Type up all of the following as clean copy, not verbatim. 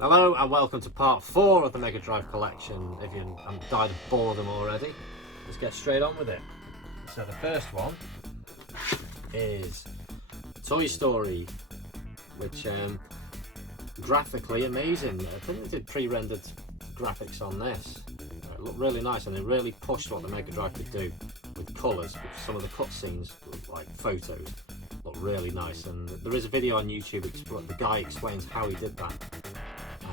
Hello and welcome to part 4 of the Mega Drive collection. If you haven't died of boredom already, let's get straight on with it. So the first one is Toy Story, which graphically amazing. I think they did pre-rendered graphics on this. It looked really nice and they really pushed what the Mega Drive could do with colours. Some of the cutscenes, like photos, look really nice, and there is a video on YouTube. The guy explains how he did that.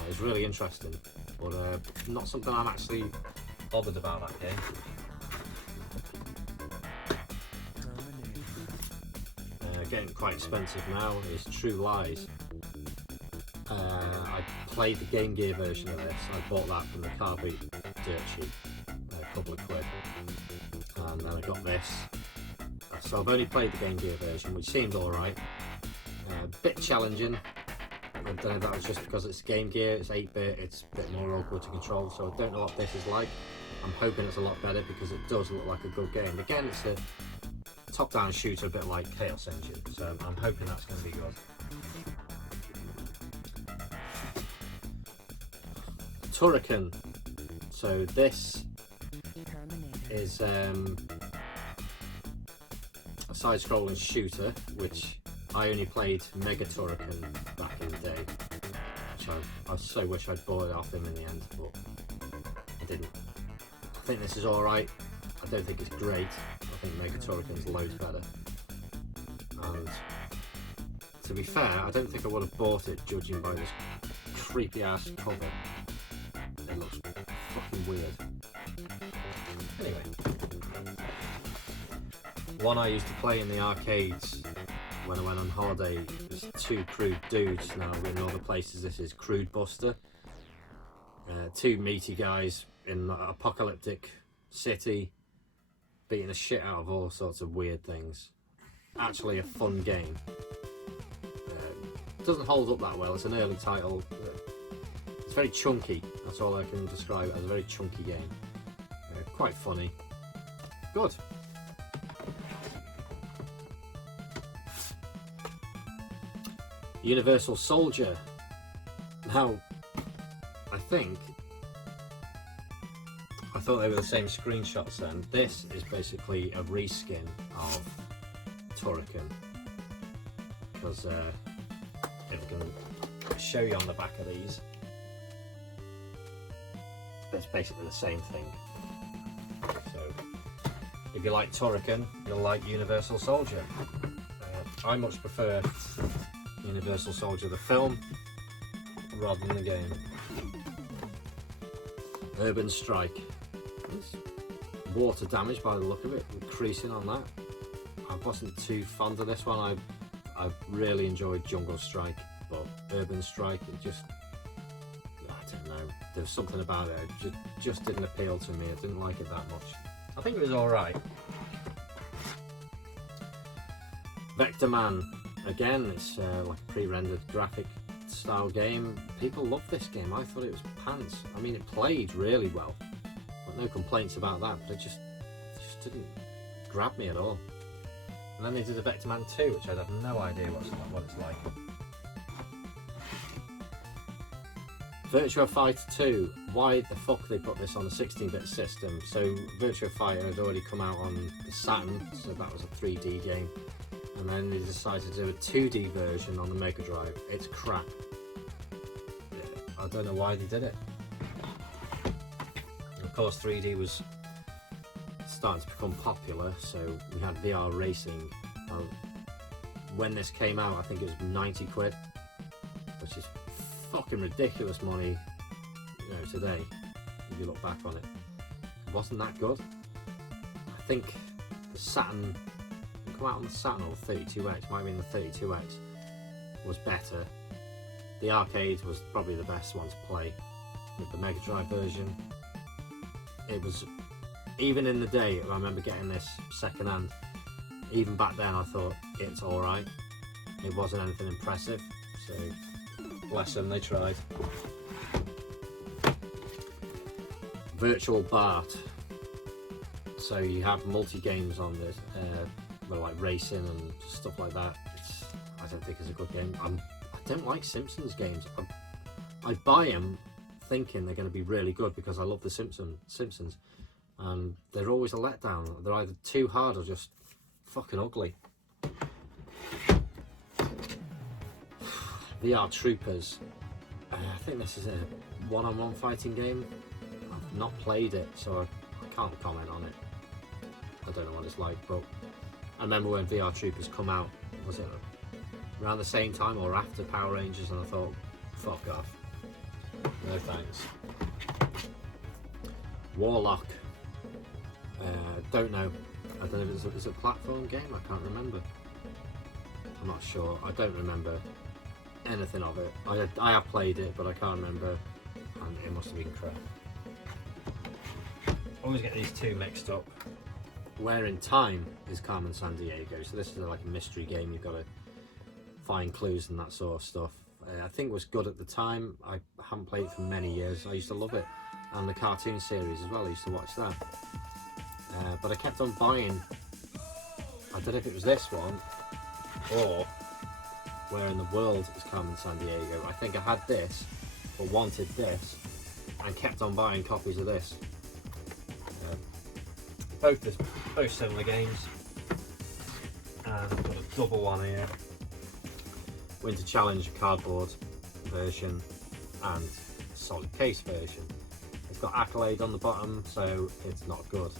It's really interesting, but not something I'm actually bothered about that game. Getting quite expensive now is True Lies. I played the Game Gear version of this. I bought that from the car boot dirt cheap, a couple of quid, and then I got this. So I've only played the Game Gear version, which seemed alright. A bit challenging. I don't know if that was just because it's Game Gear, it's 8-bit, it's a bit more awkward to control, so I don't know what this is like. I'm hoping it's a lot better because it does look like a good game. Again, it's a top-down shooter, a bit like Chaos Engine, so I'm hoping that's going to be good. Turrican. So this is a side-scrolling shooter, which I only played Mega Turrican back in the day, which I so wish I'd bought it off him in the end, but I didn't. I think this is alright. I don't think it's great. I think Mega Turrican's loads better. And to be fair, I don't think I would have bought it judging by this creepy ass cover. It looks fucking weird. Anyway. One I used to play in the arcades when I went on holiday was Two Crude Dudes. Now in other places this is Crude Buster. Two meaty guys in an apocalyptic city beating the shit out of all sorts of weird things. Actually a fun game. Doesn't hold up that well, it's an early title. It's very chunky, that's all I can describe it as, a very chunky game. Quite funny. Good. Universal Soldier. Now, I thought they were the same screenshots then. This is basically a reskin of Turrican. Because if I can show you on the back of these, it's basically the same thing. So, if you like Turrican, you'll like Universal Soldier. I much prefer Universal Soldier the film rather than the game. Urban Strike. It's water damage by the look of it, with creasing on that. I wasn't too fond of this one. I really enjoyed Jungle Strike, but Urban Strike, it just, I don't know, there's something about it, it just didn't appeal to me. I didn't like it that much. I think it was alright. Vector Man. Again, it's like a pre-rendered graphic style game. People love this game. I thought it was pants. I mean, it played really well. Got no complaints about that, but it just didn't grab me at all. And then they did the Vector Man 2, which I have no idea what it's like. Virtua Fighter 2. Why the fuck they put this on a 16-bit system? So Virtua Fighter had already come out on the Saturn, so that was a 3D game. And then they decided to do a 2D version on the Mega Drive. It's crap. I don't know why they did it. And of course 3D was starting to become popular, so we had VR racing. When this came out, I think it was 90 quid, which is fucking ridiculous money, you know, today, if you look back on it. It wasn't that good. I think the Saturn, come out on the Saturn or the 32X, might have been the 32X, was better. The arcade was probably the best one to play. With the Mega Drive version, it was, even in the day, I remember getting this second hand, even back then I thought it's alright. It wasn't anything impressive, so bless them, they tried. Virtual Bart. So you have multi-games on this, well, like racing and stuff like that. I don't think it's a good game. I don't like Simpsons games. I buy them thinking they're going to be really good because I love the Simpsons, and they're always a letdown. They're either too hard or just fucking ugly. VR Troopers. I think this is a one-on-one fighting game. I've not played it, so I can't comment on it. I don't know what it's like, but I remember when VR Troopers come out, was it around the same time or after Power Rangers, and I thought, fuck off. No thanks. Warlock. Don't know. I don't know if it's a platform game, I can't remember. I'm not sure. I don't remember anything of it. I have played it, but I can't remember, and it must have been crap. Always get these two mixed up. Where in Time is Carmen Sandiego, so this is like a mystery game. You've got to find clues and that sort of stuff. I think it was good at the time. I haven't played it for many years. I used to love it, and the cartoon series as well. I used to watch that, but I kept on buying. I don't know if it was this one or Where in the World is Carmen Sandiego. I think I had this, or wanted this, and kept on buying copies of this. Both similar games. And I've got a double one here. Winter Challenge cardboard version and solid case version. It's got Accolade on the bottom, so it's not good.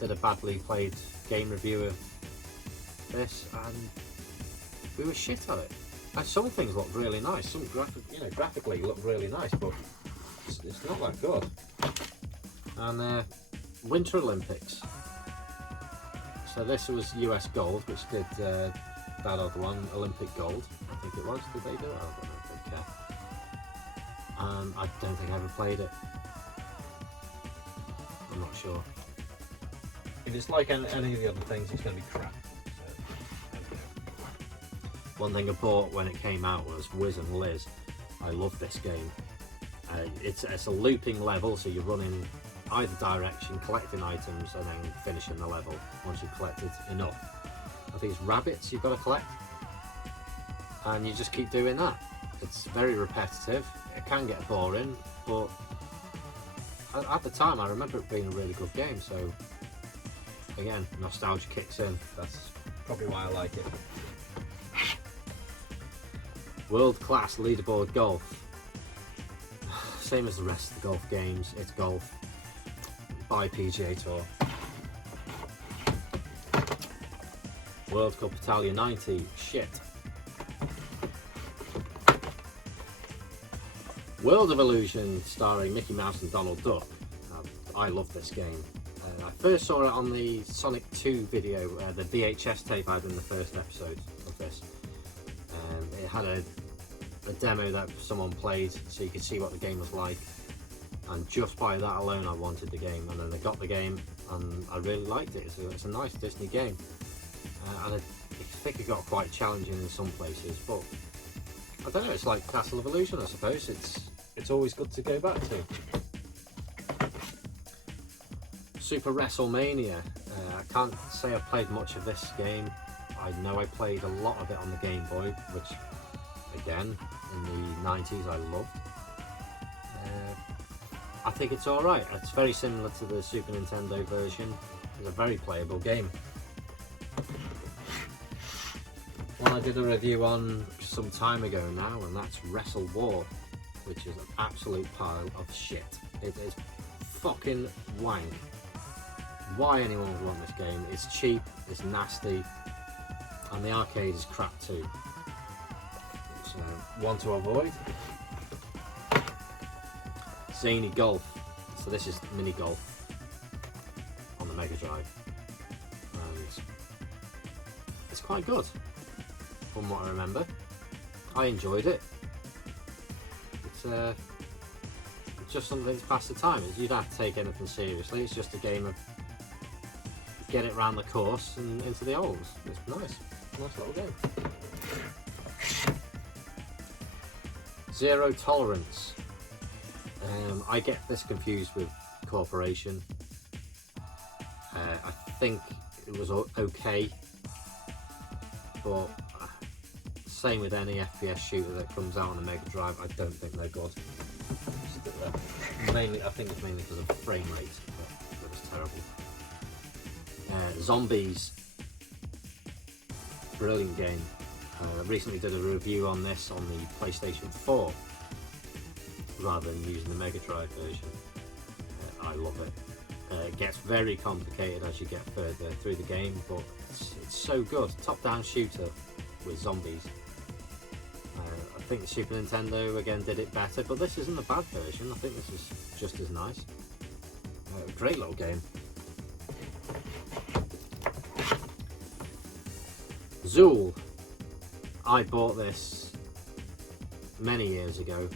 Did a badly played game review of this, and we were shit at it. And some things look really nice. Some graphically look really nice, but it's not that good. And Winter Olympics. So this was US Gold, which did that other one, Olympic Gold, I think it was. Did they do it? I don't know if they care. I don't think I ever played it. I'm not sure. If it's like any of the other things, it's going to be crap. So, one thing I bought when it came out was Wiz and Liz. I love this game. It's a looping level, so you're running either direction, collecting items, and then finishing the level once you've collected enough. I think it's rabbits you've got to collect, and you just keep doing that. It's very repetitive. It can get boring, but at the time I remember it being a really good game, so again, nostalgia kicks in. That's probably why I like it. World Class Leaderboard Golf. Same as the rest of the golf games, it's golf by PGA Tour. World Cup Italia 90, shit. World of Illusion, starring Mickey Mouse and Donald Duck. I love this game. I first saw it on the Sonic 2 video, the VHS tape I had in the first episode of this. It had a demo that someone played, so you could see what the game was like. And just by that alone I wanted the game, and then I got the game and I really liked it. It's a nice Disney game, and I think it got quite challenging in some places, but I don't know, it's like Castle of Illusion, I suppose. It's always good to go back to. Super WrestleMania. I can't say I've played much of this game. I know I played a lot of it on the Game Boy, which again in the 90s I loved. I think it's alright. It's very similar to the Super Nintendo version. It's a very playable game. One I did a review on some time ago now, and that's Wrestle War, which is an absolute pile of shit. It is fucking wank. Why anyone would want this game? It's cheap, it's nasty, and the arcade is crap too. So, one to avoid. Zany Golf. So this is mini golf on the Mega Drive, and it's quite good from what I remember. I enjoyed it. It's just something to pass the time. You don't have to take anything seriously. It's just a game of get it round the course and into the holes. It's nice little game. Zero Tolerance. I get this confused with Corporation. I think it was okay, but Same with any FPS shooter that comes out on the Mega Drive. I don't think they're good. Mainly, I think it's mainly because of frame rate. That was terrible. Zombies, brilliant game. I recently did a review on this on the PlayStation 4 rather than using the Mega Drive version. I love it. It gets very complicated as you get further through the game, but it's so good. Top-down shooter with zombies. I think the Super Nintendo again did it better, but this isn't a bad version. I think this is just as nice. Great little game. Zool. I bought this many years ago,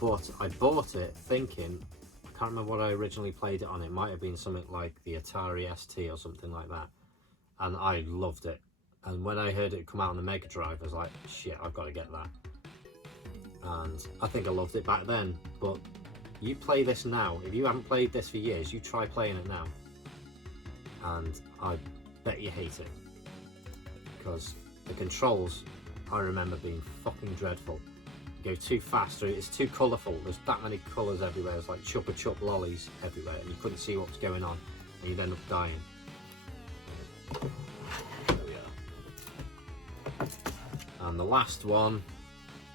but I bought it thinking, I can't remember what I originally played it on. It might have been something like the Atari ST or something like that, and I loved it. And when I heard it come out on the Mega Drive, I was like, shit, I've got to get that. And I think I loved it back then, but you play this now, if you haven't played this for years, you try playing it now, and I bet you hate it. Because the controls, I remember being fucking dreadful. You go too fast through, it's too colourful, there's that many colours everywhere, it's like Chupa Chup lollies everywhere, and you couldn't see what was going on, and you'd end up dying. There we are. And the last one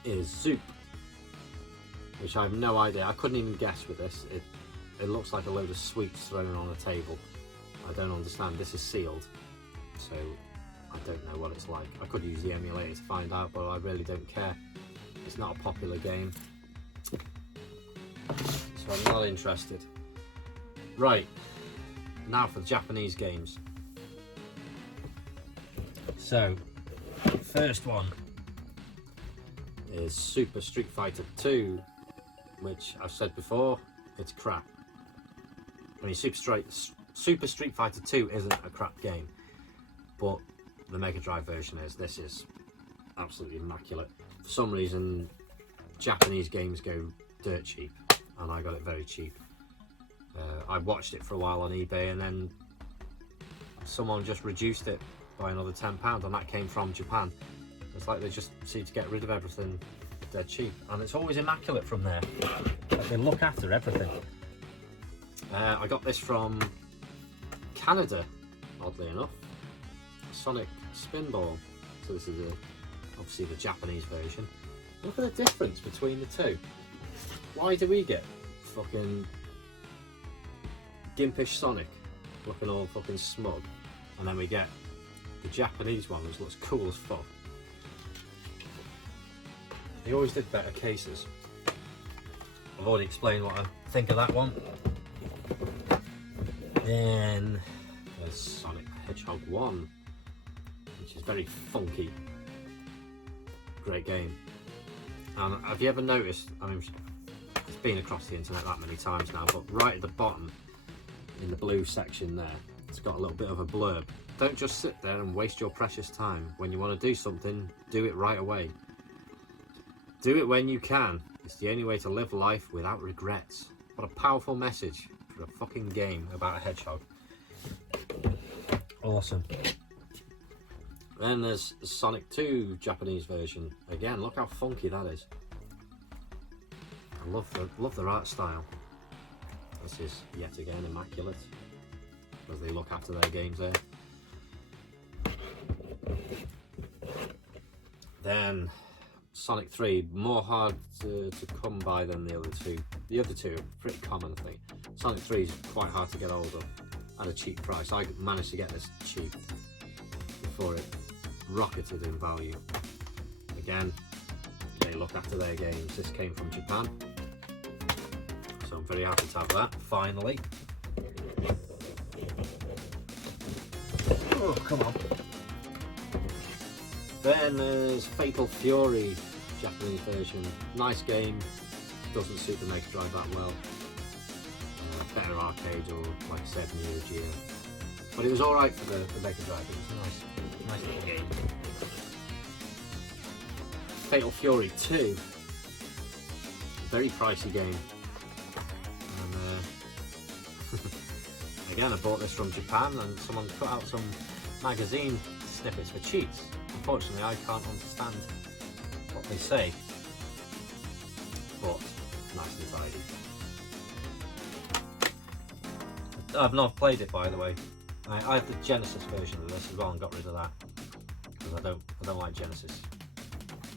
is Zoop, which I have no idea, I couldn't even guess with this. It looks like a load of sweets thrown on a table. I don't understand, this is sealed, so I don't know what it's like. I could use the emulator to find out, but I really don't care. It's not a popular game, so I'm not interested. Right, now for the Japanese games. So, first one is Super Street Fighter 2, which I've said before, it's crap. I mean, Super Street Fighter 2 isn't a crap game, but the Mega Drive version is. This is absolutely immaculate. For some reason, Japanese games go dirt cheap, and I got it very cheap. I watched it for a while on eBay, and then someone just reduced it by another £10, and that came from Japan. It's like they just seem to get rid of everything dead cheap, and it's always immaculate from there. Like they look after everything. I got this from Canada, oddly enough. Sonic Spinball. So this is obviously the Japanese version. Look at the difference between the two. Why do we get fucking gimpish Sonic looking all fucking smug, and then we get the Japanese one which looks cool as fuck? They always did better cases. I've already explained what I think of that one. Then there's Sonic the Hedgehog 1, which is very funky. Great game. And have you ever noticed, I mean, it's been across the internet that many times now, but right at the bottom in the blue section there, it's got a little bit of a blurb. Don't just sit there and waste your precious time. When you want to do something, do it right away. Do it when you can. It's the only way to live life without regrets. What a powerful message for a fucking game about a hedgehog. Awesome. Then there's Sonic 2 Japanese version. Again, look how funky that is. I love their art style. This is yet again immaculate, as they look after their games there. Then Sonic 3, more hard to come by than the other two. The other two are pretty common, I think. Sonic 3 is quite hard to get hold of at a cheap price. I managed to get this cheap before it rocketed in value. Again, they look after their games. This came from Japan, so I'm very happy to have that, finally. Oh, come on. Then there's Fatal Fury Japanese version. Nice game, doesn't suit the Mega Drive that well. Better arcade, or like I said, Neo Geo. But it was alright for the Mega Drive. It was a nice little game. Fatal Fury 2, very pricey game. And again, I bought this from Japan, and someone put out some magazine snippets for cheats and unfortunately I can't understand what they say, but nice and tidy. I've not played it, by the way. I have the Genesis version of this as well and got rid of that because I don't like Genesis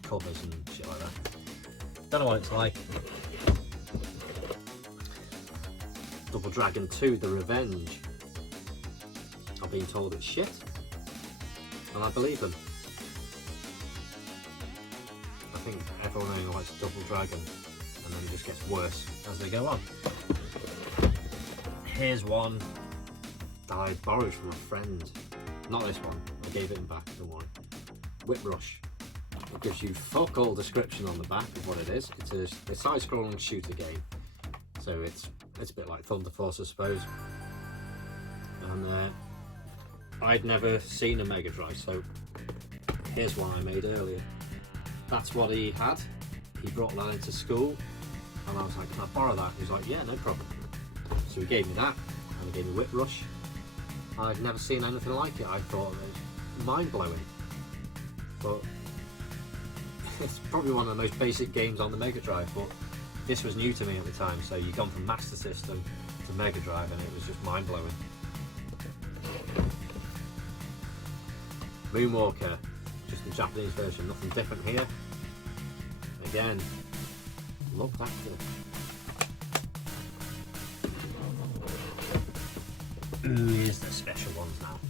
covers and shit like that. Don't know what it's like. Double Dragon 2: The Revenge. I've been told it's shit, and I believe them. I think everyone only likes Double Dragon, and then it just gets worse as they go on. Here's one that I borrowed from a friend. Not this one, I gave it back, don't worry. Whip Rush. It gives you fuck all description on the back of what it is. It's a side-scrolling shooter game, so it's a bit like Thunder Force, I suppose. And I'd never seen a Mega Drive, so here's one I made earlier. That's what he had. He brought that into school, and I was like, "Can I borrow that?" He was like, "Yeah, no problem." So he gave me that, and he gave me Whip Rush. I'd never seen anything like it. I thought it was mind-blowing, but it's probably one of the most basic games on the Mega Drive, but this was new to me at the time, so you've gone from Master System to Mega Drive and it was just mind-blowing. Moonwalker, just the Japanese version, nothing different here. Again, looked after. Here's the special ones now.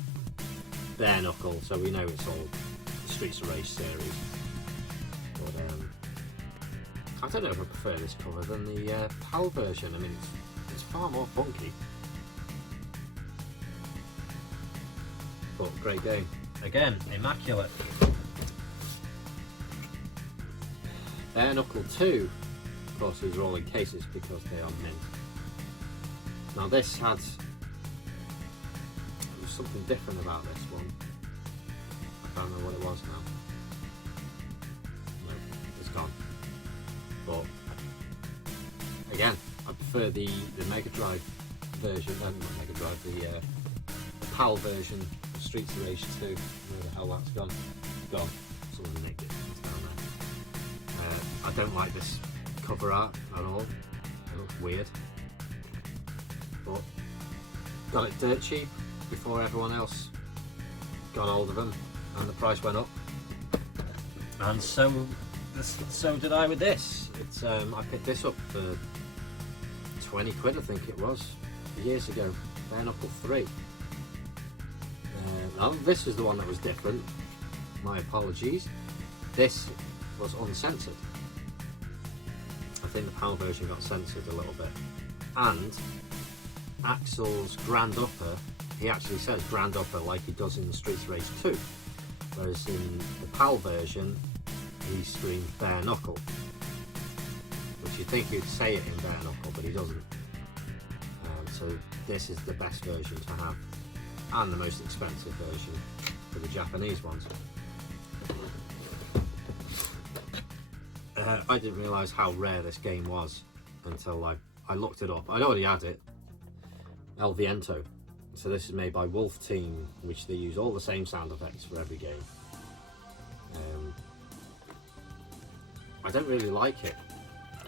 Bare Knuckle, so we know it's all the Streets of Rage series. But I don't know if I prefer this cover than the PAL version. I mean, it's far more funky. But great game. Again, immaculate. Bare Knuckle 2, of course, these are all in cases because they are mint. Now this had something different about this one. I can't remember what it was now. No, it's gone. But again, I prefer the Mega Drive version, not Mega Drive, the PAL version of Streets of Rage 2. Where the hell that's gone? Gone. Someone nicked it. It's down there. I don't like this cover art at all. It looks weird. But got it dirt cheap before everyone else got hold of them, and the price went up. And so did I with this. It's I picked this up for 20 quid, I think it was, years ago. Bare Knuckle 3. Now this is the one that was different. My apologies. This was uncensored. I think the PAL version got censored a little bit. And Axel's Grand Upper, he actually says Grand Upper like he does in the Streets of Rage 2. Whereas in the PAL version, he screams Bare Knuckle. Which you'd think he'd say it in Bare Knuckle, but he doesn't. So this is the best version to have, and the most expensive version for the Japanese ones. I didn't realise how rare this game was until I looked it up. I'd already had it. El Viento. So this is made by Wolf Team, which they use all the same sound effects for every game. I don't really like it.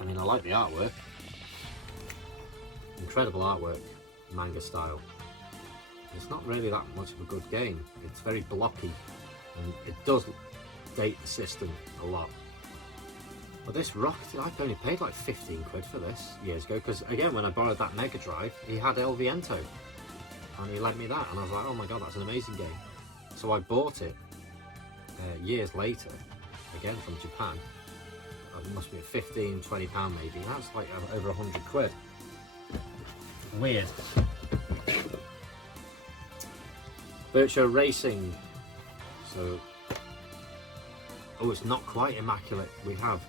I mean, I like the artwork. Incredible artwork, manga style. It's not really that much of a good game. It's very blocky, and it does date the system a lot. But this rocked. I only paid like 15 quid for this years ago, because again, when I borrowed that Mega Drive, he had El Viento, and he lent me that, and I was like, oh my god, that's an amazing game. So I bought it years later, again from Japan. It must be £15–20 maybe. That's like over 100 quid. Weird. Virtua Racing. So, oh, it's not quite immaculate. We have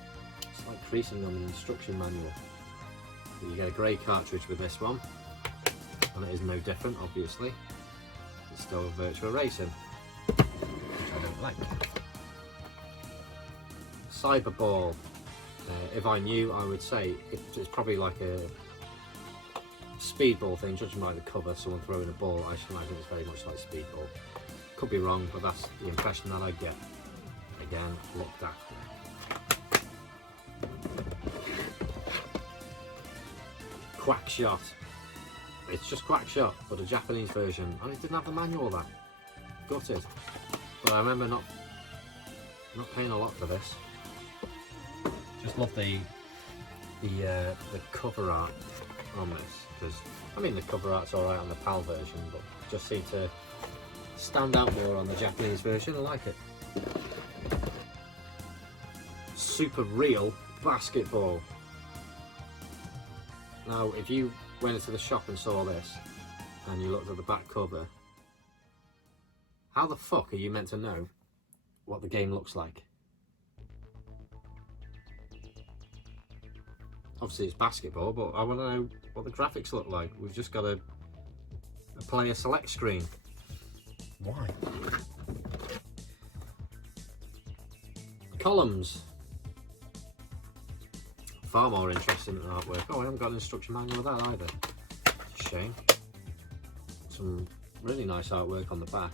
slight creasing on the instruction manual. But you get a grey cartridge with this one, and it is no different, obviously. It's still Virtua Racing, which I don't like. Cyberball. If I knew, I would say it's probably like a speedball thing, judging by the cover, someone throwing a ball. I should imagine it's very much like speedball. Could be wrong, but that's the impression that I get. again, looked after. Quackshot. It's just Quackshot, but a Japanese version, and it didn't have the manual. That gutted. But I remember not paying a lot for this. Just love the cover art on this, because I mean the cover art's alright on the PAL version, but just seemed to stand out more on the Japanese version. I like it. Super Real Basketball. Now, if you went into the shop and saw this, and you looked at the back cover, how the fuck are you meant to know what the game looks like? Obviously it's basketball, but I want to know what the graphics look like. We've just got a player select screen. Why? Columns. Far more interesting than artwork. Oh, I haven't got an instruction manual of that either. It's a shame. Some really nice artwork on the back.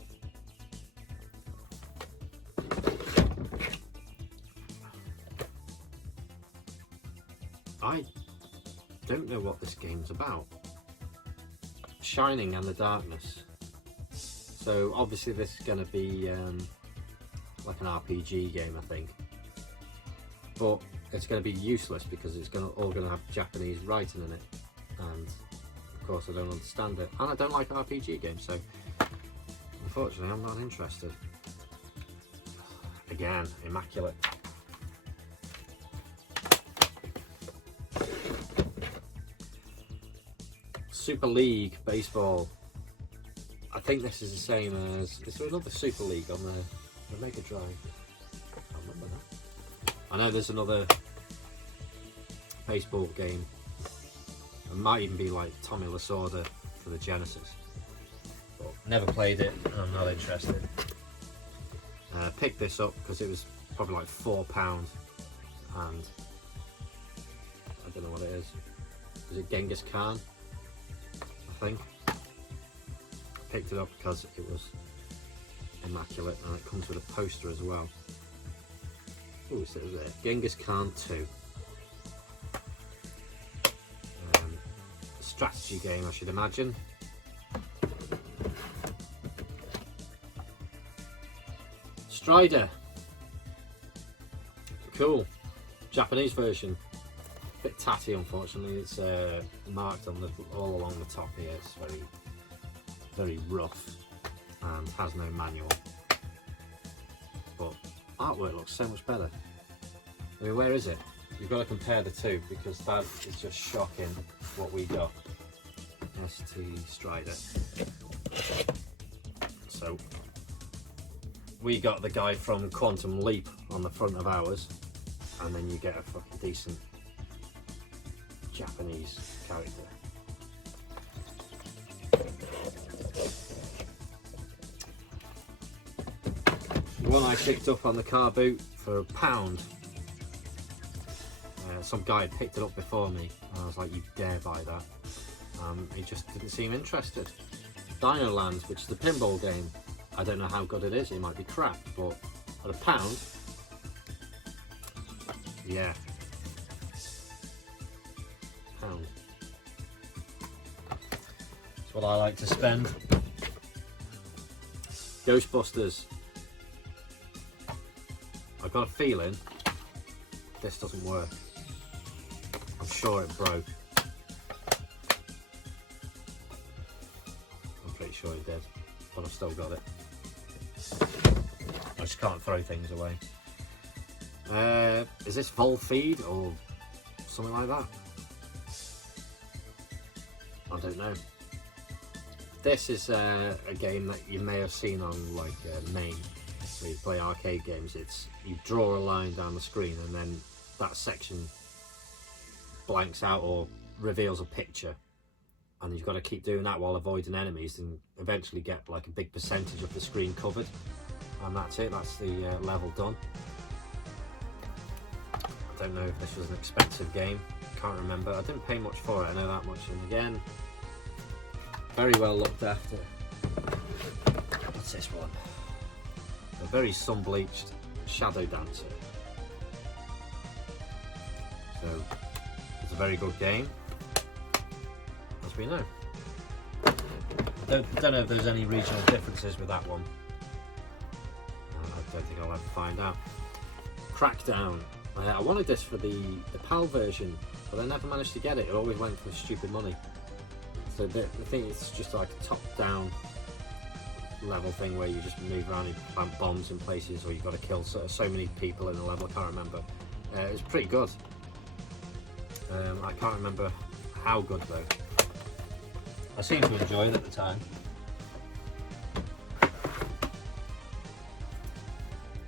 I don't know what this game's about. Shining and the Darkness. So obviously this is going to be like an RPG game, I think. But it's going to be useless because it's all going to have Japanese writing in it. And of course I don't understand it. And I don't like RPG games, so unfortunately I'm not interested. Again, immaculate. Super League Baseball. I think this is the same as... Is there another Super League on the Mega Drive? I can't remember that. I know there's another baseball game. It might even be like Tommy Lasorda for the Genesis. But never played it, I'm not interested. Picked this up because it was probably like £4, and I don't know what it is. Is it Genghis Khan? I think. Picked it up because it was immaculate, and it comes with a poster as well. Oh, it says there, Genghis Khan 2. Strategy game, I should imagine. Strider. Cool. Japanese version. Bit tatty, unfortunately. It's marked on all along the top here. It's very rough and has no manual. But artwork looks so much better. I mean, where is it? You've got to compare the two, because that is just shocking what we got. ST Strider. So we got the guy from Quantum Leap on the front of ours, and then you get a fucking decent Japanese character. One I picked up on the car boot for £1. Some guy had picked it up before me, and I was like, you dare buy that? He just didn't seem interested. Dino Land, which is the pinball game. I don't know how good it is, it might be crap, but at £1, yeah. £1. That's what I like to spend. Ghostbusters. I've got a feeling this doesn't work. I'm sure it broke. I'm pretty sure it did, but I've still got it. I just can't throw things away. Is this Volfeed or something like that? I don't know. This is a game that you may have seen on like MAME, where you play arcade games. It's you draw a line down the screen, and then that section blanks out or reveals a picture, and you've got to keep doing that while avoiding enemies, and eventually get like a big percentage of the screen covered, and that's it. That's the level done. I don't know if this was an expensive game, can't remember. I didn't pay much for it, I know that much. And again, very well looked after. What's this one? A very sun bleached Shadow Dancer. So it's a very good game, as we know. Don't know if there's any regional differences with that one. I don't think I'll ever find out. Crackdown. I wanted this for the PAL version, but I never managed to get it. It always went for stupid money. So the thing is just like a top-down level thing where you just move around and plant bombs in places, or you've got to kill so many people in a level. I can't remember. It's pretty good. I can't remember how good though. I seemed to enjoy it at the time.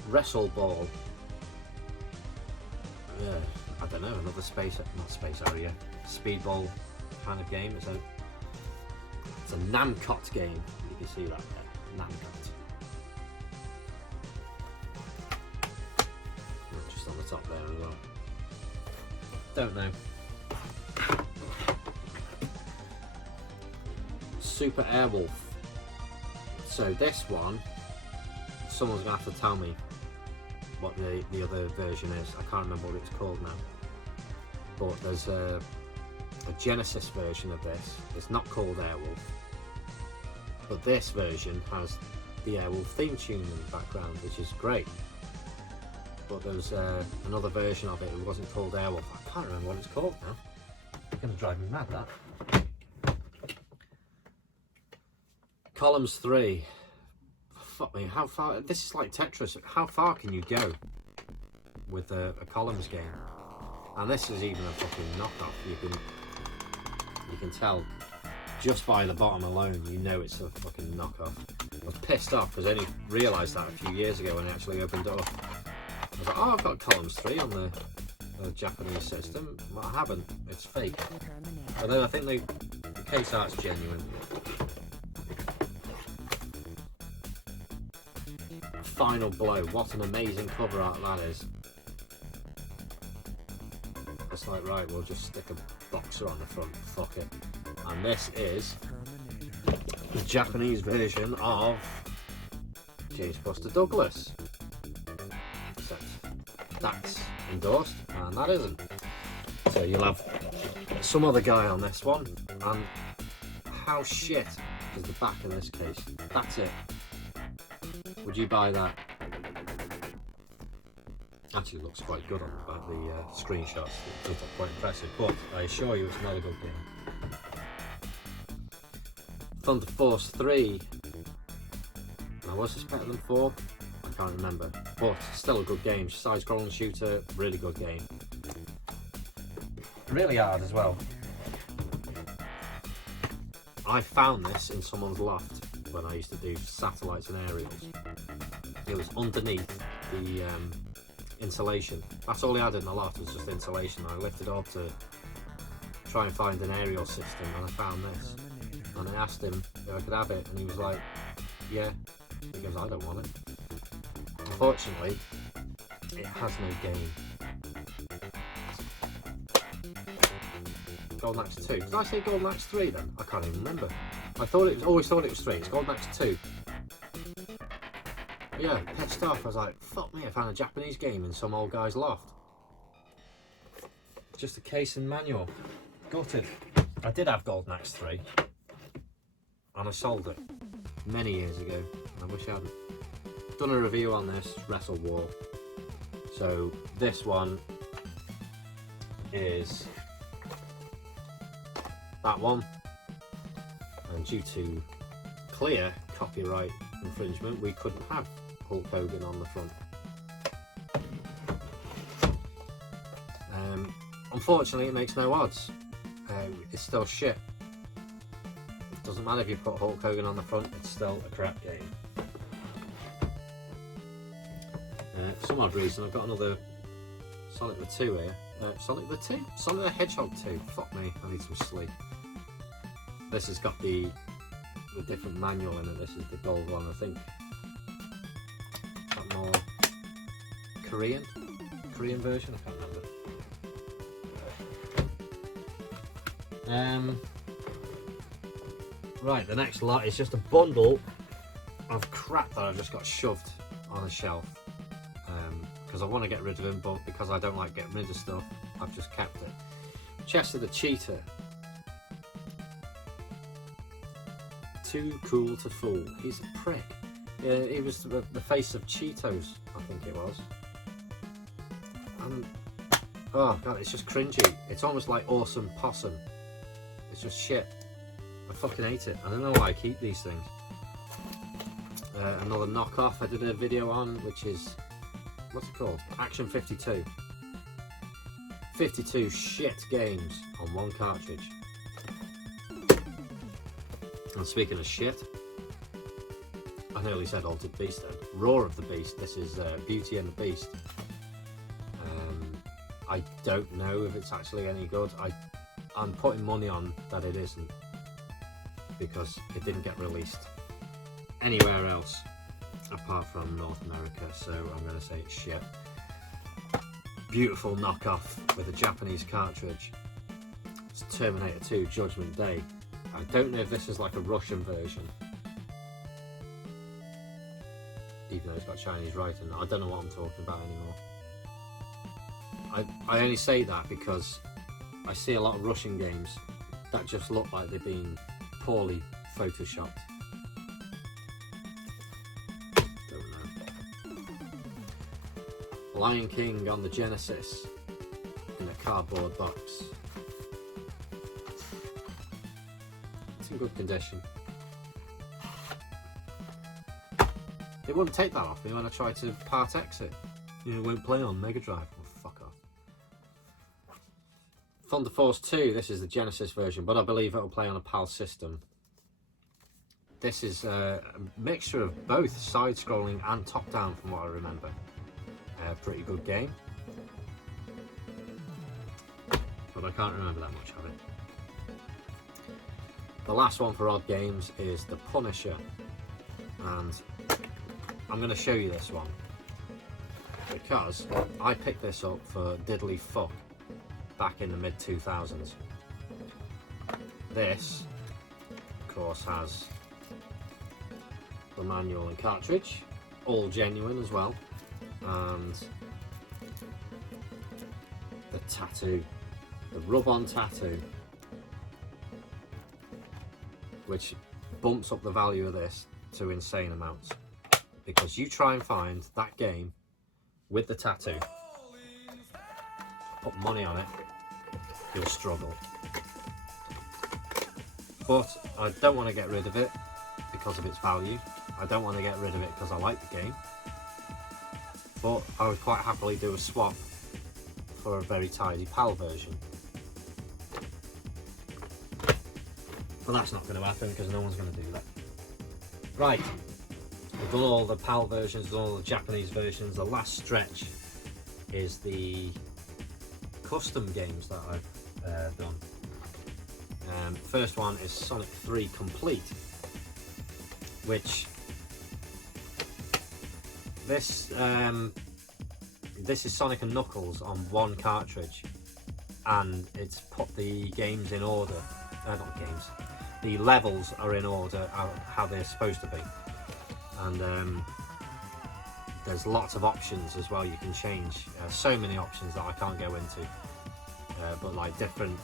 Wrestle Ball. I don't know, another not space area, speedball kind of game. It's a Namcot game. You can see that there, Namcot. Just on the top there as well. Don't know. Super Airwolf. So this one, someone's gonna have to tell me what the other version is. I can't remember what it's called now. But there's a Genesis version of this. It's not called Airwolf. But this version has the Airwolf theme tune in the background, which is great. But there's another version of it. It wasn't called Airwolf. I can't remember what it's called now. It's gonna drive me mad, that. Columns 3. Fuck me, how far? This is like Tetris. How far can you go with a columns game? And this is even a fucking knockoff. You can tell just by the bottom alone. You know it's a fucking knockoff. I was pissed off because I only realised that a few years ago when I actually opened it up. I was like, oh, I've got Columns 3 on the Japanese system. Well, I haven't. It's fake. Although I think the case art's genuine. Final Blow. What an amazing cover art that is. It's like, right, we'll just stick a boxer on the front. Fuck it. And this is the Japanese version of James Buster Douglas. So that's endorsed, and that isn't. So you'll have some other guy on this one, and how shit is the back in this case? That's it. Would you buy that? Actually looks quite good on the back, the screenshots. It does look quite impressive, but I assure you it's not a good game. Thunder Force 3. Now, was this better than 4? I can't remember, but still a good game. Side-scrolling shooter, really good game. Really hard as well. I found this in someone's loft when I used to do satellites and aerials. It was underneath the insulation. That's all he had in the loft, was just insulation. I lifted it up to try and find an aerial system, and I found this. And I asked him if I could have it, and he was like, yeah. He goes, I don't want it. Unfortunately, it has no game. Golden Axe 2. Did I say Golden Axe 3 then? I can't even remember. I always thought it was 3. It's Golden Axe 2. Yeah, pissed off. I was like, fuck me, I found a Japanese game in some old guy's loft. Just a case and manual. Gutted. I did have Golden Axe 3. And I sold it many years ago. I wish I hadn't. Done a review on this, Wrestle War. So this one is that one. And due to clear copyright infringement, we couldn't have Hulk Hogan on the front. Unfortunately, it makes no odds. It's still shit. It doesn't matter if you put Hulk Hogan on the front, it's still a crap game. For some odd reason, I've got another Sonic the 2 here. Sonic the 2? Sonic the Hedgehog 2. Fuck me, I need some sleep. This has got the different manual in it. This is the gold one, I think. More Korean version. I can't remember. Right, the next lot is just a bundle of crap that I've just got shoved on a shelf. because I want to get rid of him, but because I don't like getting rid of stuff, I've just kept it. Chester the Cheetah. Too cool to fool. He's a prick. He was the face of Cheetos, I think it was. And oh god, it's just cringy. It's almost like Awesome Possum. It's just shit. I fucking hate it. I don't know why I keep these things. Another knockoff I did a video on, which is, what's it called? Action 52. 52 shit games on one cartridge. And speaking of shit, I nearly said Altered Beast then. Roar of the Beast. This is Beauty and the Beast. I don't know if it's actually any good. I'm putting money on that it isn't, because it didn't get released anywhere else apart from North America, so I'm going to say it's shit. Beautiful knockoff with a Japanese cartridge. It's Terminator 2 Judgment Day. I don't know if this is like a Russian version, even though it's got Chinese writing. I don't know what I'm talking about anymore. I only say that because I see a lot of Russian games that just look like they've been poorly photoshopped. Don't know. Lion King on the Genesis in a cardboard box. It's in good condition. It wouldn't take that off me when I tried to part exit. It won't play on megadrive. Oh, fuck off. Thunder Force 2, this is the Genesis version, but I believe it'll play on a PAL system. This is a mixture of both side-scrolling and top-down from what I remember. Pretty good game. But I can't remember that much of it. The last one for odd games is The Punisher. And I'm going to show you this one, because I picked this up for diddly fuck back in the mid-2000s. This, of course, has the manual and cartridge, all genuine as well, and the tattoo, the rub-on tattoo, which bumps up the value of this to insane amounts, because you try and find that game with the tattoo, put money on it, you'll struggle. But I don't want to get rid of it because of its value. I don't want to get rid of it because I like the game. But I would quite happily do a swap for a very tidy PAL version. But that's not going to happen because no one's going to do that. Right, we've done all the PAL versions, done all the Japanese versions. The last stretch is the custom games that I've done. First one is Sonic 3 Complete, which this is Sonic and Knuckles on one cartridge, and it's put the games in order. Not games. The levels are in order how they're supposed to be, and there's lots of options as well. You can change so many options that I can't go into, but like different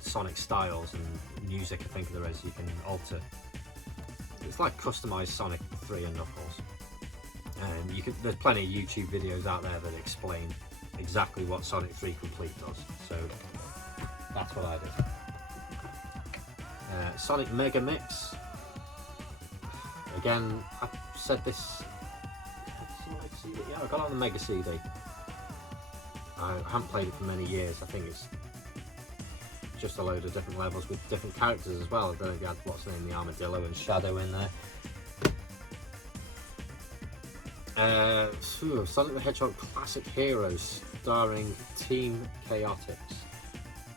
Sonic styles and music, I think there is, you can alter. It's like customized Sonic 3 and Knuckles. There's plenty of YouTube videos out there that explain exactly what Sonic 3 Complete does, so that's what I did. Sonic Mega Mix. Again, I've said this. Yeah, I got it on the Mega CD. I haven't played it for many years. I think it's just a load of different levels with different characters as well. I don't know if you had, what's the name, the Armadillo and Shadow in there. Sonic the Hedgehog Classic Heroes starring Team Chaotix.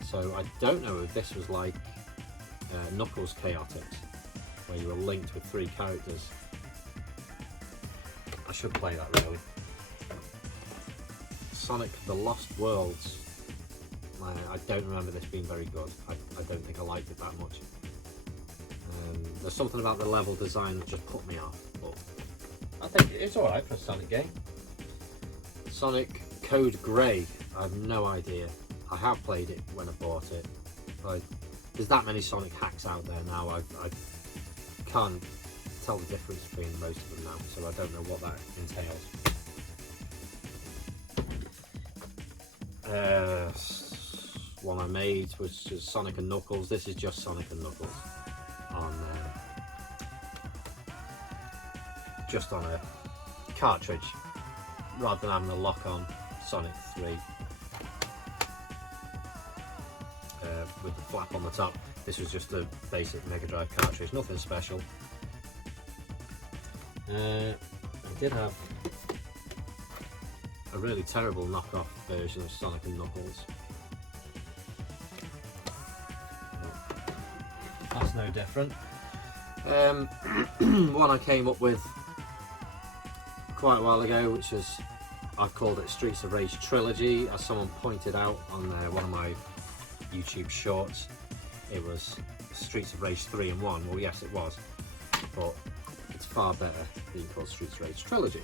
So I don't know if this was like Knuckles Chaotix, where you were linked with 3 characters. I should play that really. Sonic the Lost Worlds. I don't remember this being very good. I don't think I liked it that much. There's something about the level design that just put me off, but I think it's alright for a Sonic game. Sonic Code Grey. I have no idea. I have played it when I bought it. There's that many Sonic hacks out there now. I can't tell the difference between most of them now, so I don't know what that entails. One I made was just Sonic and Knuckles. This is just Sonic and Knuckles on just on a cartridge, rather than having the lock-on Sonic 3 with the flap on the top. This was just a basic Mega Drive cartridge, nothing special. I did have a really terrible knockoff version of Sonic and Knuckles. That's no different. One I came up with quite a while ago, which is, I've called it Streets of Rage Trilogy. As someone pointed out on one of my YouTube shorts, it was Streets of Rage 3 in 1. Well, yes, it was, but it's far better being called Streets of Rage Trilogy.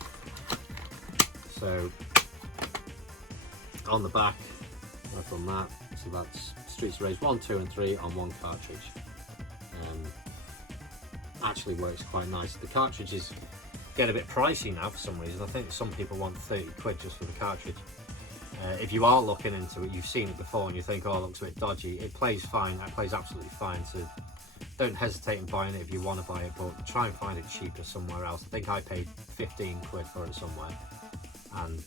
So on the back, I've done that. So that's Streets of Rage 1, 2 and 3 on one cartridge. Actually works quite nice. The cartridges get a bit pricey now for some reason. I think some people want 30 quid just for the cartridge. If you are looking into it, you've seen it before and you think, oh, it looks a bit dodgy. It plays fine. It plays absolutely fine. So don't hesitate in buying it if you want to buy it, but try and find it cheaper somewhere else. I think I paid 15 quid for it somewhere and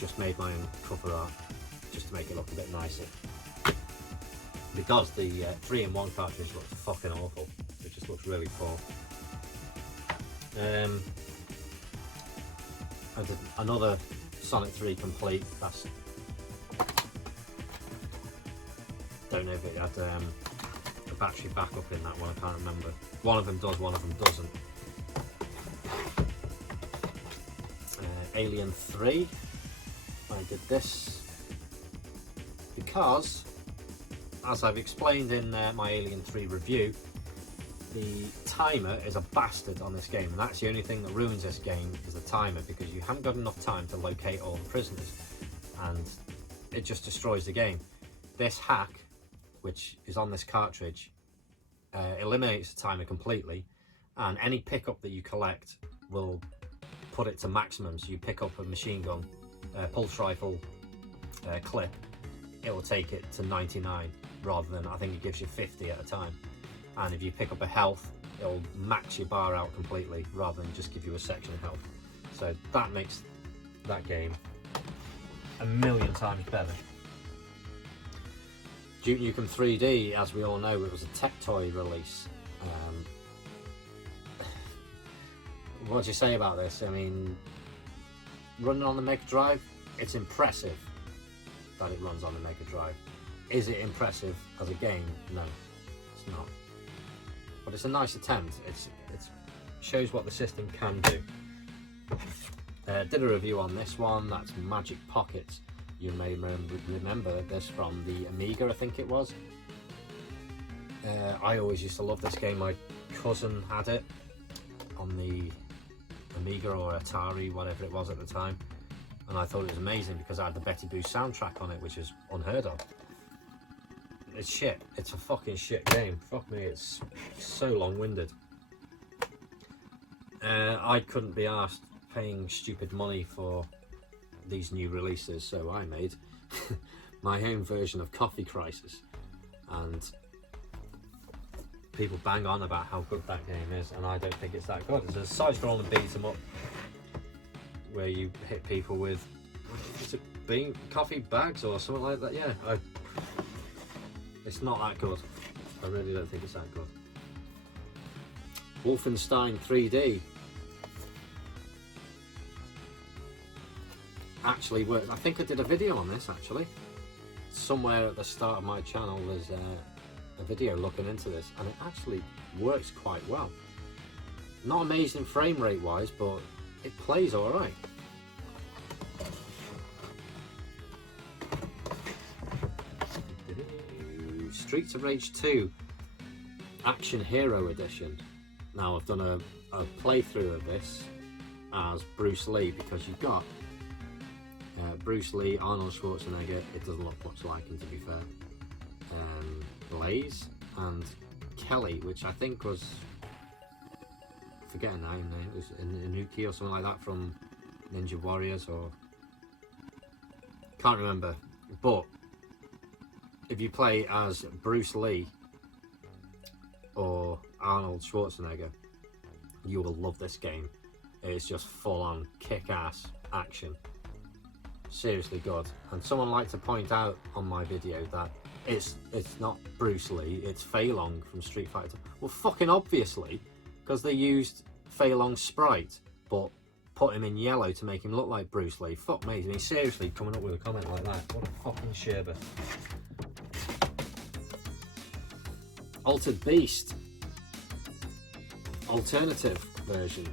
just made my own cover art just to make it look a bit nicer. Because the 3-in-1 cartridge looks fucking awful. It just looks really poor. I did another Sonic 3 complete. That's, don't know if it had a battery backup in that one, I can't remember. One of them does, one of them doesn't. Alien 3, I did this because, as I've explained in my Alien 3 review, the timer is a bastard on this game, and that's the only thing that ruins this game, is the timer, because you haven't got enough time to locate all the prisoners, and it just destroys the game. This hack, which is on this cartridge, eliminates the timer completely, and any pickup that you collect will put it to maximum. So you pick up a machine gun, pulse rifle, clip, it will take it to 99 rather than, I think it gives you 50 at a time. And if you pick up a health, it'll max your bar out completely rather than just give you a section of health. So that makes that game a million times better. Duke Nukem 3D, as we all know, it was a tech toy release. What do you say about this? I mean, running on the Mega Drive, it's impressive that it runs on the Mega Drive. Is it impressive as a game? No, it's not. But it's a nice attempt. It shows what the system can do. Did a review on this one. That's Magic Pockets. You may remember this from the Amiga, I think it was. I always used to love this game. My cousin had it on the Amiga or Atari, whatever it was at the time, and I thought it was amazing because it had the Betty Boo soundtrack on it, which is unheard of. It's shit. It's a fucking shit game. Fuck me, it's so long-winded. I couldn't be arsed paying stupid money for these new releases, so I made my own version of Coffee Crisis, and people bang on about how good that game is, and I don't think it's that good. It's a side-scrolling beat 'em up where you hit people with, is it coffee bags or something like that? Yeah, it's not that good. I really don't think it's that good. Wolfenstein 3D actually works. I think I did a video on this actually. Somewhere at the start of my channel there's a video looking into this, and it actually works quite well. Not amazing frame rate wise, but it plays alright. Streets of Rage 2 Action Hero Edition. Now I've done a playthrough of this as Bruce Lee, because you've got Bruce Lee, Arnold Schwarzenegger, it doesn't look much like him, to be fair. Blaze and Kelly, which I think was, forgetting her name, it was Inuki or something like that from Ninja Warriors, or can't remember. But if you play as Bruce Lee or Arnold Schwarzenegger, you will love this game. It's just full-on kick-ass action. Seriously good. And someone liked to point out on my video that it's not Bruce Lee, it's Fei Long from Street Fighter. Well, fucking obviously, because they used Fei Long's sprite, but put him in yellow to make him look like Bruce Lee. Fuck me, I mean, seriously, coming up with a comment like that. What a fucking sherbet. Altered Beast. Alternative version.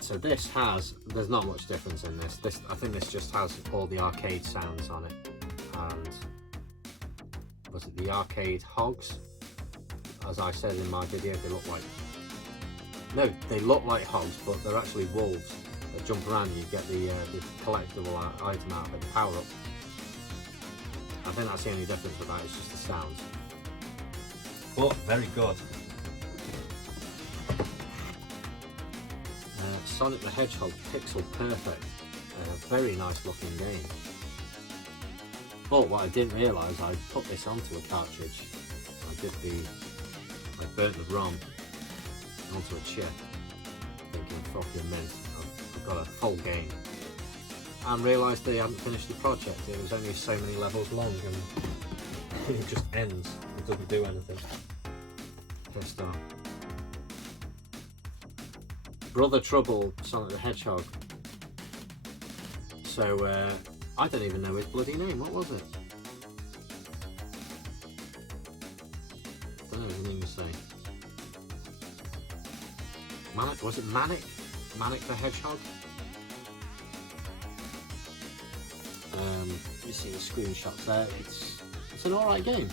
So this has, there's not much difference in this. I think this just has all the arcade sounds on it. And was it the arcade hogs? As I said in my video, they look like, no, they look like hogs, but they're actually wolves that jump around and you get the collectible item out of it, the power up. I think that's the only difference with that, it's just the sounds. But very good. Sonic the Hedgehog Pixel Perfect. Very nice looking game. But what I didn't realise, I put this onto a cartridge. I burnt the ROM onto a chip, thinking, fucking mint, I've got a full game. And realised they hadn't finished the project. It was only so many levels long and it just ends. It doesn't do anything. Pissed off. Brother Trouble, Sonic the Hedgehog. So, I don't even know his bloody name. What was it? I don't know his name to say. Manic? Was it Manic? Manic the Hedgehog? You see the screenshots there. It's an alright game.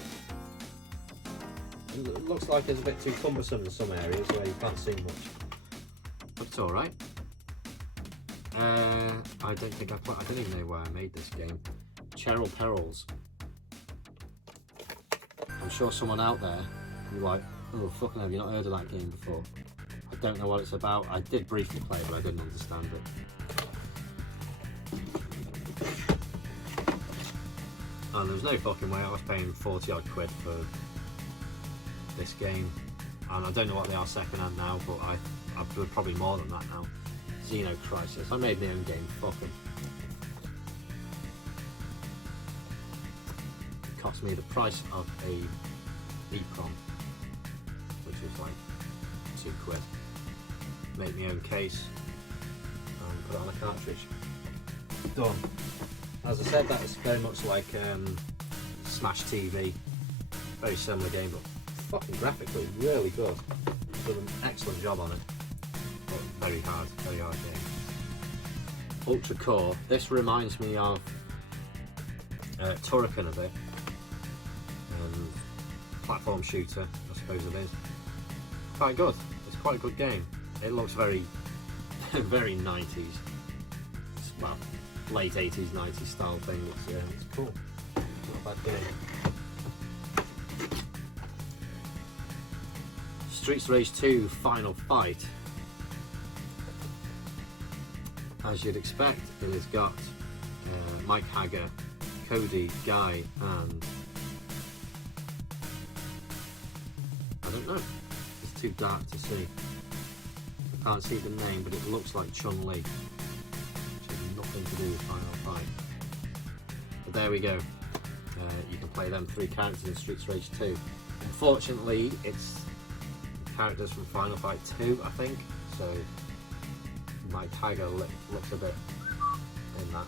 It looks like it's a bit too cumbersome in some areas where you can't see much. But it's alright. I don't think I don't even know where I made this game. Cheryl Perils. I'm sure someone out there will be like, oh fucking have you not heard of that game before? I don't know what it's about. I did briefly play it, but I didn't understand it. And there was no fucking way I was paying 40 odd quid for this game. And I don't know what they are second hand now, but I've probably more than that now. Xeno Crisis. I made my own game, fuck them. It cost me the price of a EEPROM, which was like £2. Make my own case and put it on a cartridge. Done. As I said, that is very much like Smash TV. Very similar game, but fucking graphically really good. Done an excellent job on it. But very hard game. Ultra Core. This reminds me of Turrican a bit. Platform shooter, I suppose it is. Quite good. It's quite a good game. It looks very, very 90s. Well, late 80s, 90s style thing. It's cool. Not a bad game. Streets Rage 2 Final Fight. As you'd expect, it has got Mike Hagger, Cody, Guy, and I don't know. It's too dark to see. I can't see the name, but it looks like Chun-Li, which has nothing to do with Final Fight. But there we go. You can play them 3 characters in Streets Rage 2. Unfortunately, it's characters from Final Fight 2, I think. So Mike Hagger looks a bit in that.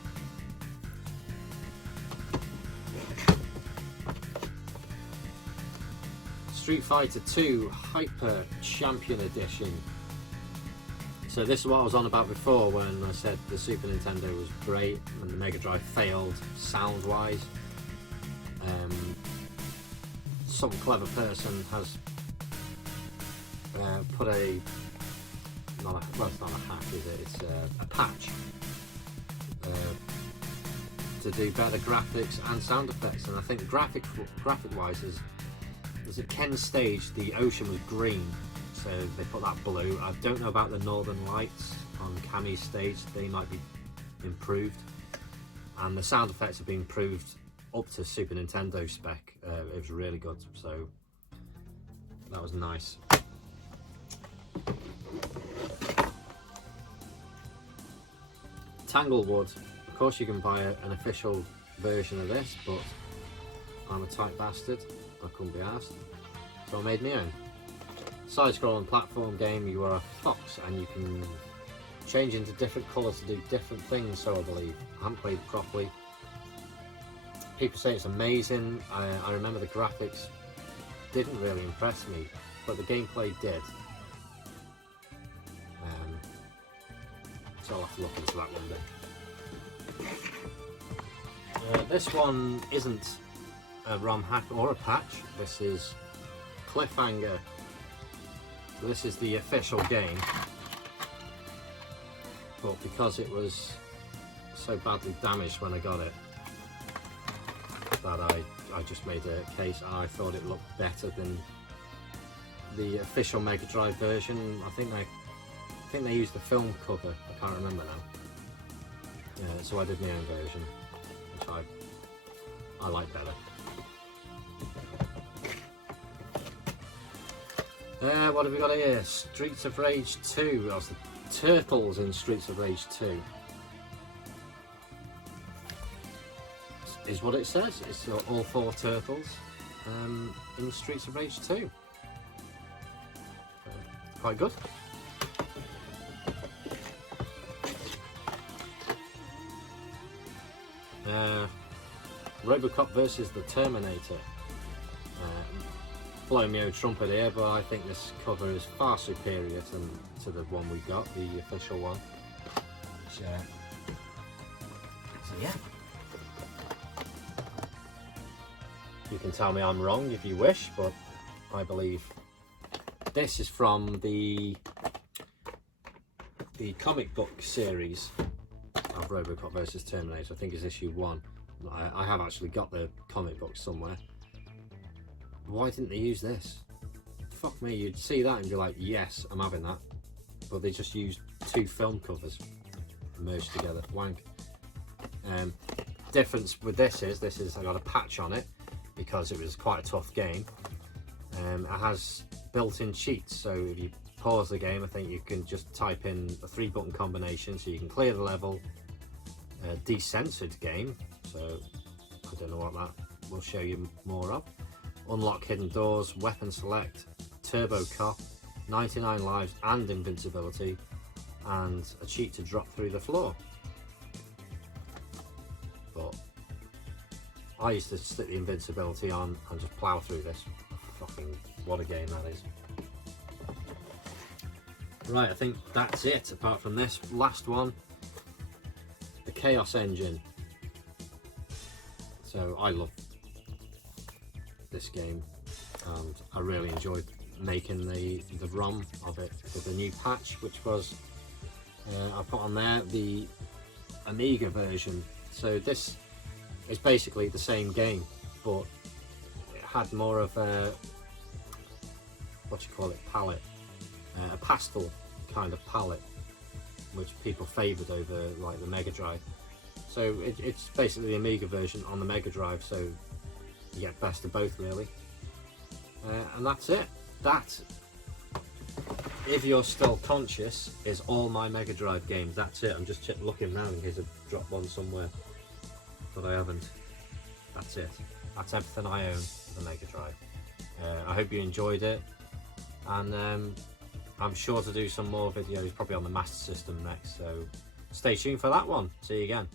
Street Fighter 2 Hyper Champion Edition. So this is what I was on about before when I said the Super Nintendo was great and the Mega Drive failed sound wise. Some clever person has put well, it's not a hack, is it? It's a patch to do better graphics and sound effects. And I think graphic wise, as at Ken's stage, the ocean was green, so they put that blue. I don't know about the Northern Lights on Cammy's stage, they might be improved. And the sound effects have been improved up to Super Nintendo spec. It was really good, so that was nice. Tanglewood, of course you can buy an official version of this, but I'm a tight bastard, I couldn't be asked, so I made my own. Side-scrolling platform game, you are a fox and you can change into different colours to do different things, so I believe. I haven't played it properly. People say it's amazing. I remember the graphics didn't really impress me, but the gameplay did. So I'll have to look into that one day. This one isn't a ROM hack or a patch. This is Cliffhanger. So this is the official game, but because it was so badly damaged when I got it, that I just made a case, and I thought it looked better than the official Mega Drive version. I think they used the film cover, I can't remember now. So I did my own version, which I like better. What have we got here? Streets of Rage 2. That's the turtles in Streets of Rage 2. Is what it says. It's all 4 turtles in Streets of Rage 2. Quite good. Robocop versus the Terminator. Blowing my own trumpet here, but I think this cover is far superior to the one we got, the official one. So yeah. You can tell me I'm wrong if you wish, but I believe this is from the comic book series of Robocop vs Terminator. I think it's issue 1. I have actually got the comic book somewhere. Why didn't they use this? Fuck me, you'd see that and be like, yes, I'm having that. But they just used 2 film covers merged together. Wank. Difference with this is I got a patch on it because it was quite a tough game. It has built-in cheats, so if you pause the game, I think you can just type in a 3-button combination so you can clear the level. Decensored game, so I don't know what that will show you more of. Unlock hidden doors, weapon select, turbo cop, 99 lives and invincibility, and a cheat to drop through the floor. But I used to stick the invincibility on and just plow through this. Fucking what a game that is. Right, I think that's it, apart from this last one, the Chaos Engine. So I love this game and I really enjoyed making the ROM of it with the new patch, which was I put on there the Amiga version. So this is basically the same game, but it had more of a, what you call it, palette, a pastel kind of palette, which people favoured over like the Mega Drive. So it's basically the Amiga version on the Mega Drive, so you get best of both really. And that's it. That, if you're still conscious, is all my Mega Drive games. That's it. I'm just looking now in case I've dropped one somewhere, but I haven't. That's it. That's everything I own for the Mega Drive. I hope you enjoyed it, and I'm sure to do some more videos probably on the Master System next, so stay tuned for that one. See you again.